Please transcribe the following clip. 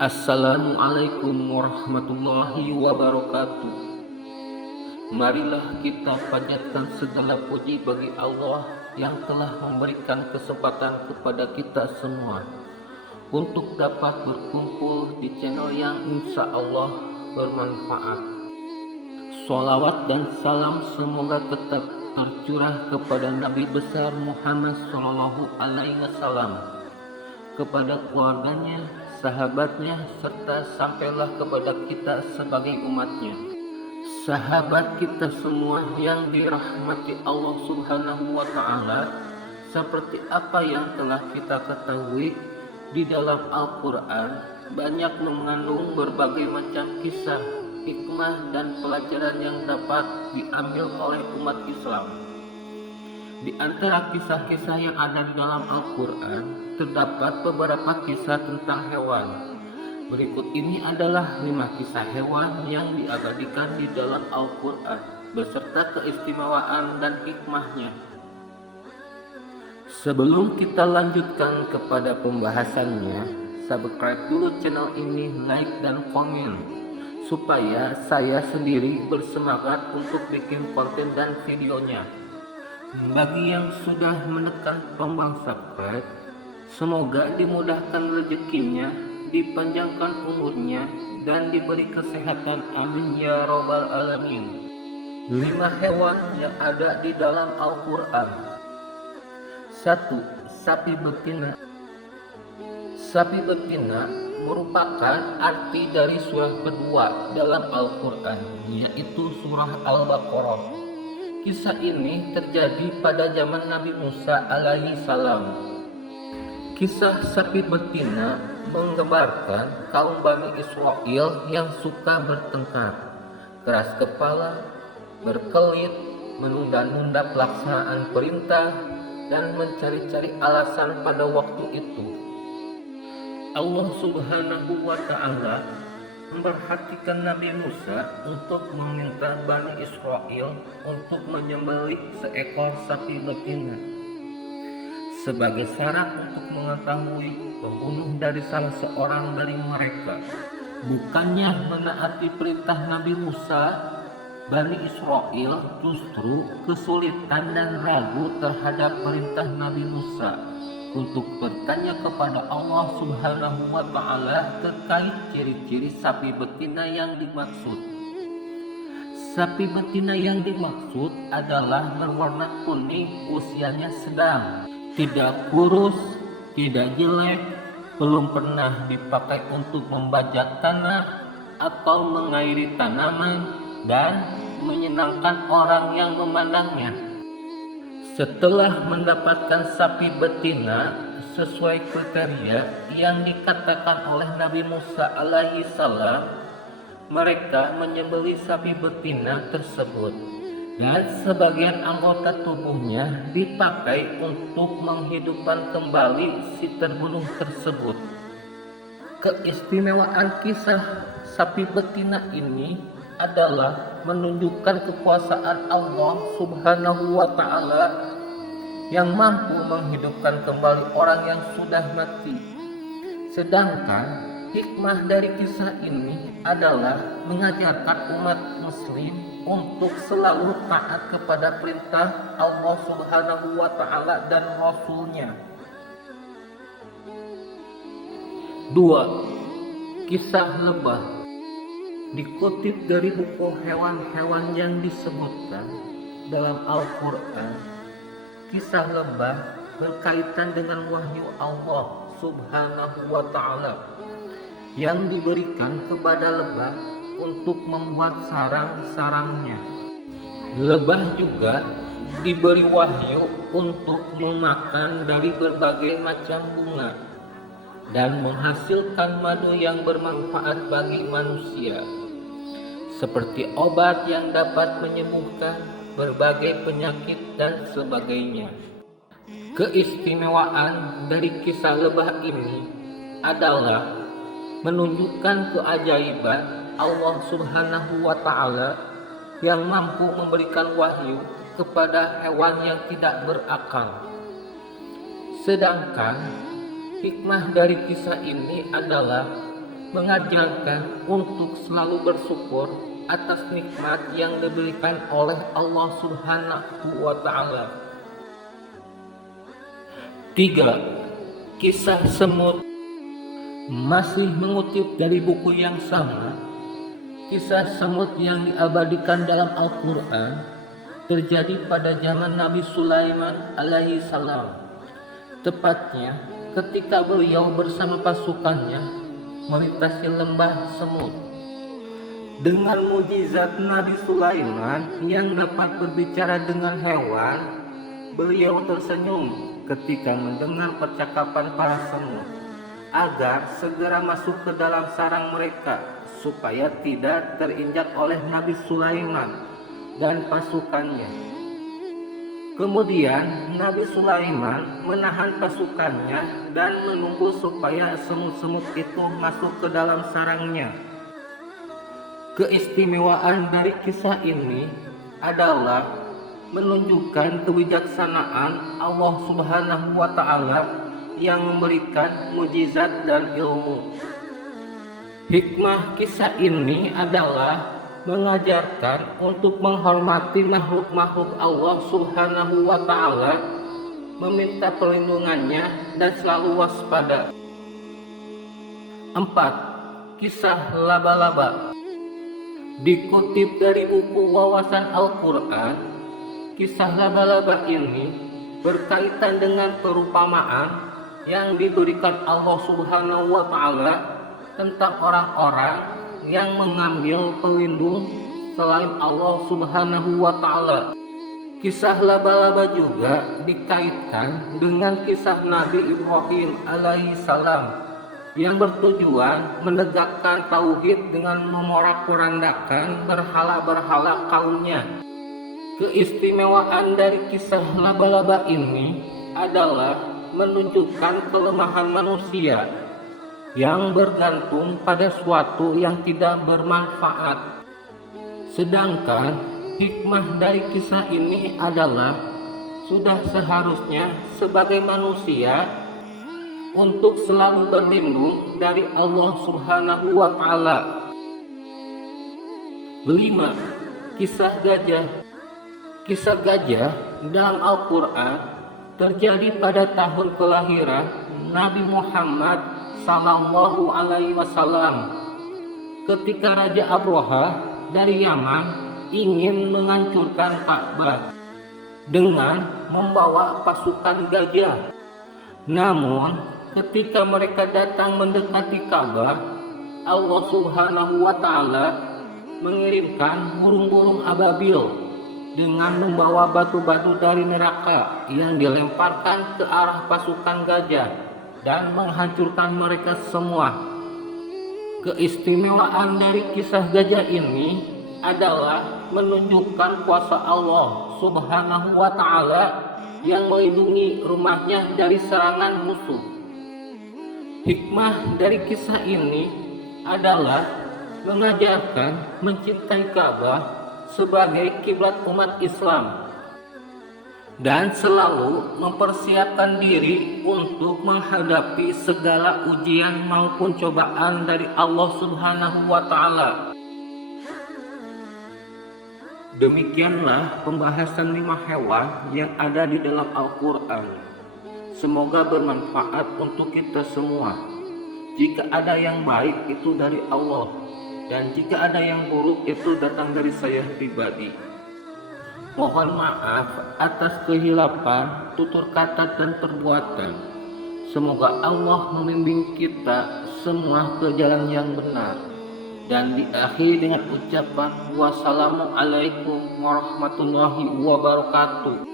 Assalamualaikum warahmatullahi wabarakatuh. Marilah kita panjatkan segala puji bagi Allah yang telah memberikan kesempatan kepada kita semua untuk dapat berkumpul di channel yang insya Allah bermanfaat. Sholawat dan salam semoga tetap tercurah kepada Nabi besar Muhammad SAW, kepada keluarganya, sahabatnya, serta sampailah kepada kita sebagai umatnya. Sahabat kita semua yang dirahmati Allah Subhanahu wa Ta'ala, seperti apa yang telah kita ketahui, di dalam Al-Quran banyak mengandung berbagai macam kisah, hikmah, dan pelajaran yang dapat diambil oleh umat Islam. Di antara kisah-kisah yang ada di dalam Al-Quran, terdapat beberapa kisah tentang hewan. Berikut ini adalah 5 kisah hewan yang diabadikan di dalam Al-Quran, beserta keistimewaan dan hikmahnya. Sebelum kita lanjutkan kepada pembahasannya, subscribe dulu channel ini, like dan komen, supaya saya sendiri bersemangat untuk bikin konten dan videonya. Bagi yang sudah menekan tombol subscribe, semoga dimudahkan rezekinya, dipanjangkan umurnya, dan diberi kesehatan, amin ya robbal alamin. 5 hewan yang ada di dalam Al-Quran. 1. Sapi betina. Sapi betina merupakan arti dari surah kedua dalam Al-Quran, yaitu surah Al-Baqarah. Kisah ini terjadi pada zaman Nabi Musa alaihi salam. Kisah sapi betina menggambarkan kaum Bani Israel yang suka bertengkar, keras kepala, berkelit, menunda-nunda pelaksanaan perintah, dan mencari-cari alasan pada waktu itu. Allah Subhanahu wa Ta'ala memperhatikan Nabi Musa untuk meminta Bani Israel untuk menyembelih seekor sapi betina sebagai syarat untuk mengetahui pembunuh dari salah seorang dari mereka. Bukannya menaati perintah Nabi Musa, Bani Israel justru kesulitan dan ragu terhadap perintah Nabi Musa untuk bertanya kepada Allah Subhanahu wa Ta'ala terkait ciri-ciri sapi betina yang dimaksud. Sapi betina yang dimaksud adalah berwarna kuning, usianya sedang, tidak kurus, tidak jelek, belum pernah dipakai untuk membajak tanah atau mengairi tanaman, dan menyenangkan orang yang memandangnya. Setelah mendapatkan sapi betina sesuai kriteria yang dikatakan oleh Nabi Musa alaihi salam, mereka menyembelih sapi betina tersebut, dan sebagian anggota tubuhnya dipakai untuk menghidupkan kembali si terbunuh tersebut. Keistimewaan kisah sapi betina ini adalah menunjukkan kekuasaan Allah Subhanahu wa Ta'ala yang mampu menghidupkan kembali orang yang sudah mati. Sedangkan hikmah dari kisah ini adalah mengajarkan umat muslim untuk selalu taat kepada perintah Allah Subhanahu wa Ta'ala dan Rasul-Nya. 2. Kisah lebah. Dikutip dari buku hewan-hewan yang disebutkan dalam Al-Quran, kisah lebah berkaitan dengan wahyu Allah Subhanahu wa Ta'ala yang diberikan kepada lebah untuk membuat sarang-sarangnya. Lebah juga diberi wahyu untuk memakan dari berbagai macam bunga dan menghasilkan madu yang bermanfaat bagi manusia, seperti obat yang dapat menyembuhkan berbagai penyakit dan sebagainya. Keistimewaan dari kisah lebah ini adalah menunjukkan keajaiban Allah Subhanahu wa Ta'ala yang mampu memberikan wahyu kepada hewan yang tidak berakal. Sedangkan hikmah dari kisah ini adalah mengajarkan untuk selalu bersyukur atas nikmat yang diberikan oleh Allah Subhanahu wa Ta'ala. 3. Kisah semut. Masih mengutip dari buku yang sama, kisah semut yang diabadikan dalam Al-Quran terjadi pada zaman Nabi Sulaiman alaihi salam. Tepatnya ketika beliau bersama pasukannya melintasi lembah semut. Dengan mukjizat Nabi Sulaiman yang dapat berbicara dengan hewan, beliau tersenyum ketika mendengar percakapan para semut agar segera masuk ke dalam sarang mereka supaya tidak terinjak oleh Nabi Sulaiman dan pasukannya. Kemudian Nabi Sulaiman menahan pasukannya dan menunggu supaya semut-semut itu masuk ke dalam sarangnya. Keistimewaan dari kisah ini adalah menunjukkan kebijaksanaan Allah Subhanahu wa Ta'ala yang memberikan mukjizat dan ilmu. Hikmah kisah ini adalah mengajarkan untuk menghormati makhluk-makhluk Allah Subhanahu wa Ta'ala, meminta perlindungannya dan selalu waspada. 4. Kisah laba-laba. Dikutip dari buku Wawasan Al-Quran, kisah laba-laba ini berkaitan dengan perumpamaan yang diberikan Allah Subhanahu wa Ta'ala tentang orang-orang yang mengambil pelindung selain Allah Subhanahu wa Ta'ala. Kisah laba-laba juga dikaitkan dengan kisah Nabi Ibrahim alaihi salam yang bertujuan menegakkan tauhid dengan memorak-porandakan berhala-berhala kaumnya. Keistimewaan dari kisah laba-laba ini adalah menunjukkan kelemahan manusia yang bergantung pada suatu yang tidak bermanfaat. Sedangkan hikmah dari kisah ini adalah sudah seharusnya sebagai manusia untuk selalu berlindung dari Allah Subhanahu wa Ta'ala. 5. Kisah gajah. Kisah gajah dalam Al-Quran terjadi pada tahun kelahiran Nabi Muhammad Sallallahu Alaihi Wasallam ketika Raja Abraha dari Yaman ingin menghancurkan Ka'bah dengan membawa pasukan gajah. Namun ketika mereka datang mendekati Ka'bah, Allah Subhanahu wa Ta'ala mengirimkan burung-burung ababil dengan membawa batu-batu dari neraka yang dilemparkan ke arah pasukan gajah dan menghancurkan mereka semua. Keistimewaan dari kisah gajah ini adalah menunjukkan kuasa Allah Subhanahu wa Ta'ala yang melindungi rumahnya dari serangan musuh. Hikmah dari kisah ini adalah mengajarkan mencintai Ka'bah sebagai kiblat umat Islam dan selalu mempersiapkan diri untuk menghadapi segala ujian maupun cobaan dari Allah Subhanahu wa Ta'ala. Demikianlah pembahasan 5 hewan yang ada di dalam Al-Quran. Semoga bermanfaat untuk kita semua. Jika ada yang baik itu dari Allah, dan jika ada yang buruk itu datang dari saya pribadi. Mohon maaf atas kehilapan tutur kata dan perbuatan. Semoga Allah membimbing kita semua ke jalan yang benar. Dan diakhiri dengan ucapan wassalamualaikum warahmatullahi wabarakatuh.